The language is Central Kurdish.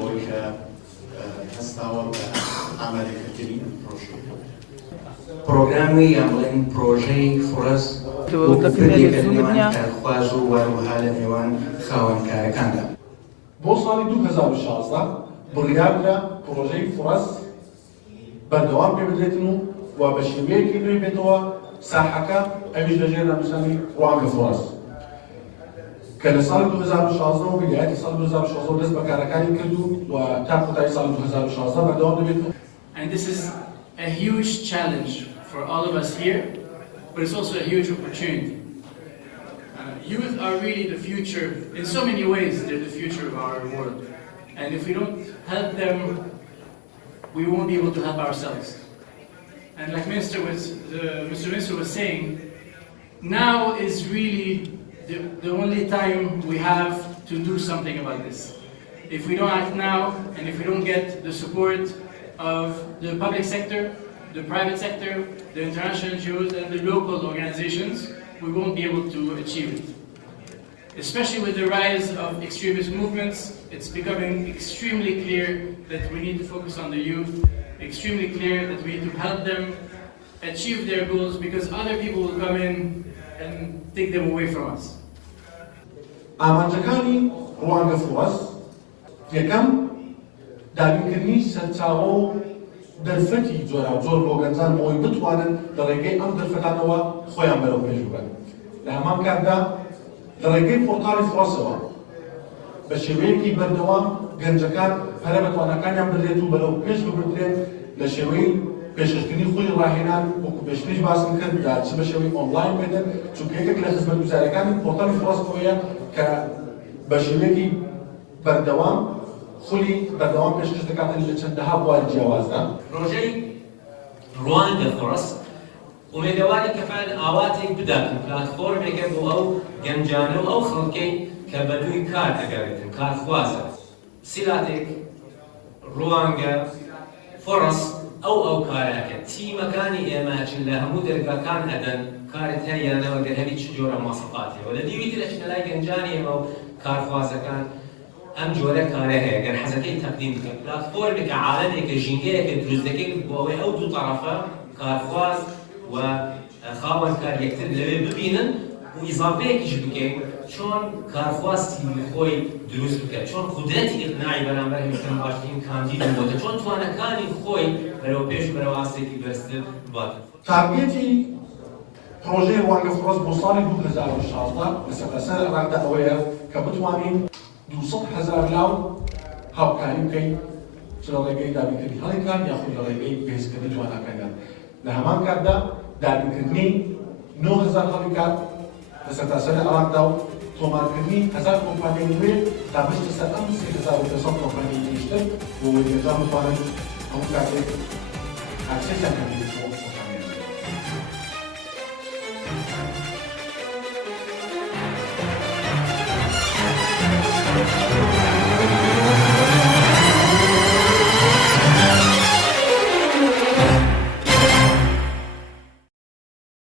بۆی کە هەستاوە بە ئامادەکردنی پرۆژە. پرۆگرامی یان بڵێن پرۆژەی فڕست بۆکردێکە نێوان کارخواز و واروها لە نێوان خاوەنکارەکاندا. بۆ ساڵی 2016 بڕیاردا پرۆژەی فڕست بەردەوام پێ بدرێتن و بە شێوەیەکی نوێی بێتەوە ساحەکە ئەویش لەژێر ناونیشانی ڕوانگە فڕست کە لە ساڵی 2016 و ویلایەتی ساڵی 2016 دەست بەکارەکانی کرد و تا قوتای ساڵی 2016 بەردەوام دەبێت. And this is a huge challenge for all of us here, but it's also a huge opportunity. Youth are really the future. In so many ways, they're the future of our world. And if we don't help them, we won't be able to help ourselves. And like Mr. Minister was saying, now is really the only time we have to do something about this. If we don't act now, and if we don't get the support of the public sector, the private sector, the international NGOs, and the local organizations, we won't be able to achieve it. Especially with the rise of extremist movements, it's becoming extremely clear that we need to focus on the youth, extremely clear that we need to help them achieve their goals because other people will come in and take them away from us. ئامانجەکانی ڕوانگە فڕست یەکەم دابینکردنی سەرچاوە و دەرفەتی جۆراوجۆر بۆ گەنجان بۆی بتوانن لە ڕێگەی ئەم دەرفەتانەوە خۆیان بەرەو پێش ببەن. لە هەمان کاتدا لە ڕێگەی پۆرتاڵی فڕستەوە بە شێوەیەکی بەردەوام گەنجەکان پەرە بەتوانەکانیان بدرێت و بەرەو پێش ببردرێت لە شێوەی پێشکردنی خۆی ڕاهێنان وەکو پێشتریش باسم کرد چ بە شێوەی ئۆنلاین بێنن چونکە یەکێک لە خزمەتگوزاریەکانی پۆرتاڵی فڕستەوەیە کە بە شێوەیەکی بەردەوام خولی بەردەوام پێشکەش دەکاتن لە چەندەها بواری جیاوازدا. پرۆژەی ڕوانگە فڕست ئومێدەواری کەفان ئاواتێک بداتن پلاتفۆرمێکە بۆ ئەو گەنجانە و ئەو خەڵکەی کە بەدووی کار ئەگەڕێتن کارخوازە سیلاتێک ڕوانگە فڕست ئەو کارەکە تیمەکانی ئێمەچن لە هەموو دەرگاکان ئەدەن کارت هەیەنەوە دەهەبی چ جۆرە ماسەقاتێەوە لە دیویتر لەچنە لای گەنجانی ئێمە و کارخوازەکان ئەم جۆرە کارە هەیە گەر حەزەکەی تەقدیم بکە پلاتفۆرمێکە عالەمێکە ژینگەیەکە دروست دەکەین بۆ ئەوەی ئەو دوو تەرەفە کارخواز و خاوەنکار یەکتر لەوێ ببینن و ئیزافەیەکیش بکەین چۆن کارخواز تیمی خۆی دروست بکات چۆن قودرەتی ئیقناعی بەرامبەر هێشتن باشترین کاندیدن بۆتە چۆن توانەکانی خۆی بەرەو پێش و بەرەو ئاستێکی بەرزتر باتن. تارگێتی پرۆژەی ڕوانگە فڕست بۆ ساڵی 2016 لە سەرتاسەر عێراقدا ئەوەیە کە بتوانین 200,000 لاو هاوکاری بکەین چ لە ڕێگەی دابینکردنی هەڵێکان یاخود لە ڕێگەی بەهێزکردنی تواناکانیان. لە هەمان کاتدا دابینکردنی 9,000 هەڵێکار لە سەرتاسەر عێراقدا و تۆمارکردنی 1,000 کۆمپانیای نوێ تا بەشتە سەر ئەم 3,500 کۆمپانیای گەشتر بۆ ئەوەی گەنجان بتوانن هەموو کاتێک ئاکسێسیان هەبێت